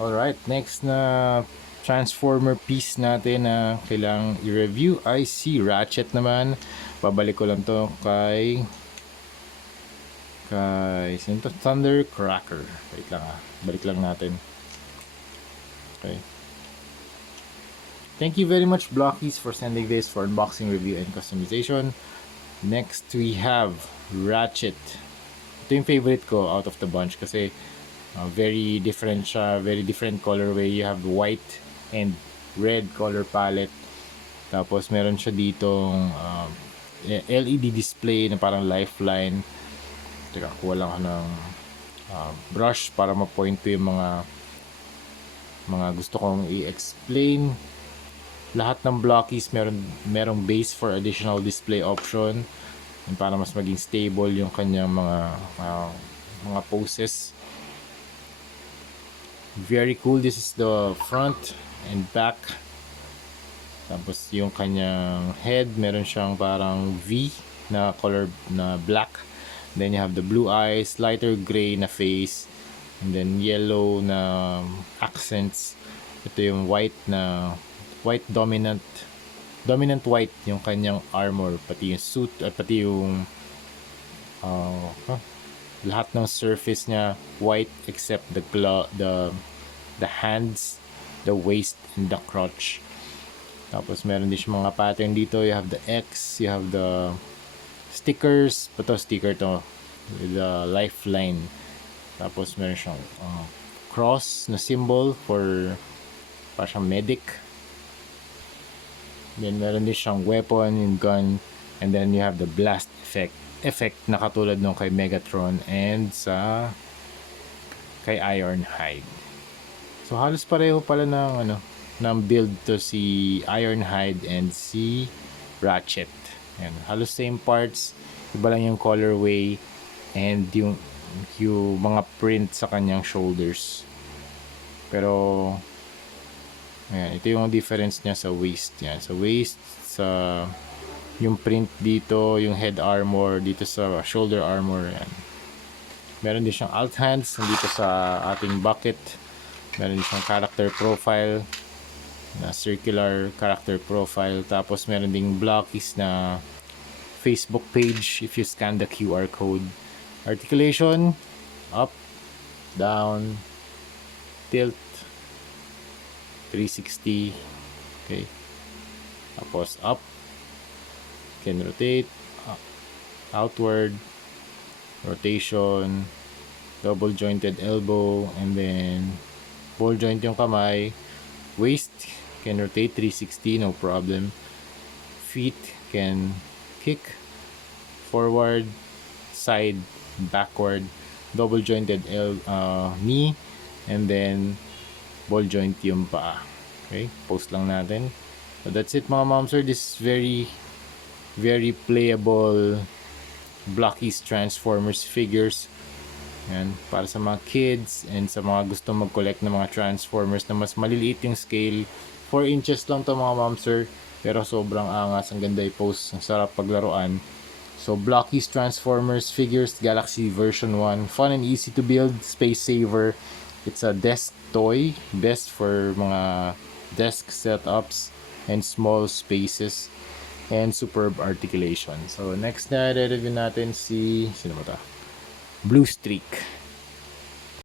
Alright, next na transformer piece natin na kailangang i-review ay si Ratchet naman. Babalik ko lang to kay sino to? Thundercracker. Wait lang balik lang natin. Okay. Thank you very much, Blockies, for sending this for unboxing, review, and customization. Next, we have Ratchet. Ito yung favorite ko out of the bunch kasi very different siya, very different colorway. You have white and red color palette. Tapos meron siya ditong LED display na parang lifeline. Teka, kuha lang ako ng brush para ma-point ko yung mga gusto kong i-explain. Lahat ng blockies merong base for additional display option para mas maging stable yung kanyang mga poses. Very cool. This is the front and back. Tapos yung kanyang head, meron siyang parang V na color na black. Then you have the blue eyes, lighter gray na face, and then yellow na accents. Ito yung white dominant white yung kanyang armor, pati yung suit at pati yung lahat ng surface niya white except the hands, the waist, and the crotch. Tapos meron din mga pattern dito. You have the X, you have the stickers, sticker to with the lifeline. Tapos meron siyang cross na symbol for parang medic. Then meron din siyang weapon, yung gun, and then you have the blast effect na katulad nung kay Megatron and kay Ironhide. So halos pareho pala ng build to si Ironhide and si Ratchet. Yan, halos same parts, iba lang yung colorway and yung mga print sa kanyang shoulders. Pero ayan, ito yung difference niya sa waist. Yan, sa waist, sa yung print dito, yung head armor, dito sa shoulder armor. Yan. Meron din siyang alt hands dito sa ating bucket. Meron din siyang character profile na circular character profile. Tapos meron ding blockies na Facebook page if you scan the QR code. Articulation, up, down, tilt, 360. Okay. Tapos up, can rotate, outward, rotation, double jointed elbow, and then ball joint yung kamay. Waist can rotate 360, no problem. Feet can kick forward, side, backward, double jointed knee, and then ball joint yung paa. Okay, post lang natin. So that's it mga momsir. This is very very playable Blockies Transformers figures. Yan, para sa mga kids and sa mga gusto mag-collect ng mga Transformers na mas maliliit yung scale. 4 inches lang to mga momsir, pero sobrang angas, ang ganda i-post, ang sarap paglaruan. So Blockies Transformers figures, Galaxy version 1, fun and easy to build, space saver. It's a desk toy, best for mga desk setups and small spaces, and superb articulation. So next na re-review natin sino ba ta? Blue Streak.